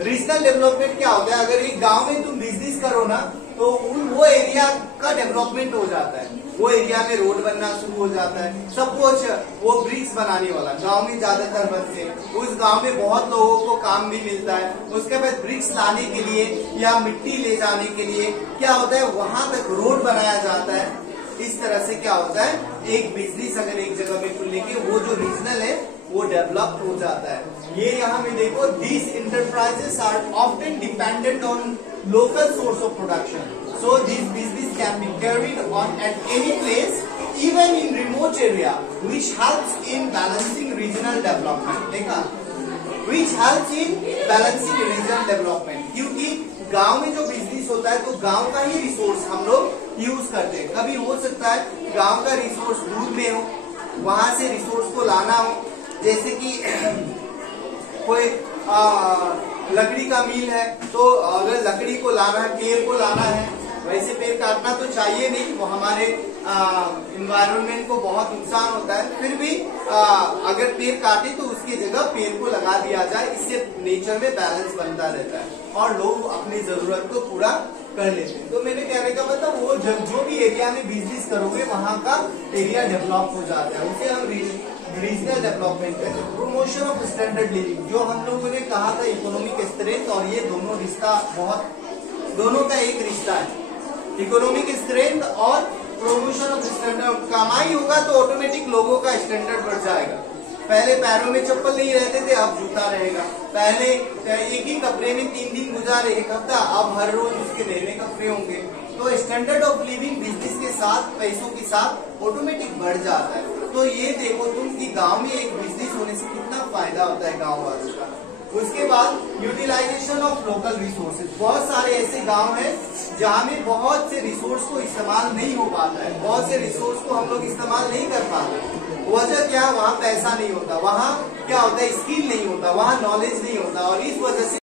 Regional development क्या होता है, अगर एक गांव में तुम बिजनेस करो ना तो वो एरिया का डेवलपमेंट हो जाता है, वो एरिया में रोड बनना शुरू हो जाता है, सब कुछ वो ब्रिक्स बनाने वाला गांव में ज्यादातर बनते हैं, उस गांव में बहुत लोगों को काम भी मिलता है। उसके बाद ब्रिक्स लाने के लिए या मिट्टी ले जाने के लिए क्या होता है, वहां तक रोड बनाया जाता है। इस तरह से क्या होता है, एक बिजनेस अगर एक जगह में खुलने के वो जो रीजनल है वो डेवलप हो जाता है। ये यहाँ में देखो, these enterprises are often dependent on local source of production, so this business can be carried on at any place, even in remote area, which helps in balancing regional development. देखा, which helps in balancing regional development, क्योंकि गांव में जो business होता है तो गांव का ही रिसोर्स हम लोग यूज करते हैं। कभी हो सकता है गांव का रिसोर्स दूर में हो, वहां से रिसोर्स को लाना हो, जैसे कि कोई लकड़ी का मिल है तो अगर लकड़ी को लाना है, पेड़ को लाना है, वैसे पेड़ काटना तो चाहिए नहीं, वो हमारे इन्वायरमेंट को बहुत नुकसान होता है, फिर भी अगर पेड़ काटे तो उसकी जगह पेड़ को लगा दिया जाए, इससे नेचर में बैलेंस बनता रहता है और लोग अपनी जरूरत को पूरा कर लेते हैं। तो मेरे कहने का मतलब वो जो भी एरिया में बिजनेस करोगे वहां का एरिया डेवलप हो जाता है, उसे हम रीजनल डेवलपमेंट कहते हैं। प्रमोशन ऑफ स्टैंडर्ड लिविंग, जो हम लोगों ने कहा था इकोनॉमिक स्ट्रेंथ, और ये दोनों रिश्ता दोनों का एक रिश्ता है, इकोनॉमिक स्ट्रेंथ और प्रमोशन ऑफ स्टैंडर्ड। कमाई होगा तो ऑटोमेटिक लोगों का स्टैंडर्ड बढ़ जाएगा। पहले पैरों में चप्पल नहीं रहते थे, अब जूता रहेगा। पहले एक ही कपड़े में 3 दिन गुजारे, एक हफ्ता, अब हर रोज उसके नए नए कपड़े होंगे। तो स्टैंडर्ड ऑफ लिविंग बिजनेस के साथ, पैसों के साथ ऑटोमेटिक बढ़ जाता है। तो ये देखो तुम कि गांव में एक बिजनेस होने से कितना फायदा होता है गांव वालों का। उसके बाद यूटिलाइजेशन ऑफ लोकल रिसोर्सेज, बहुत सारे ऐसे गांव हैं जहाँ में बहुत से रिसोर्स को इस्तेमाल नहीं हो पाता है, बहुत से रिसोर्स को हम लोग इस्तेमाल नहीं कर पाते। वजह क्या है, वहाँ पैसा नहीं होता, वहाँ क्या होता है, स्किल नहीं होता, वहाँ नॉलेज नहीं होता, और इस वजह से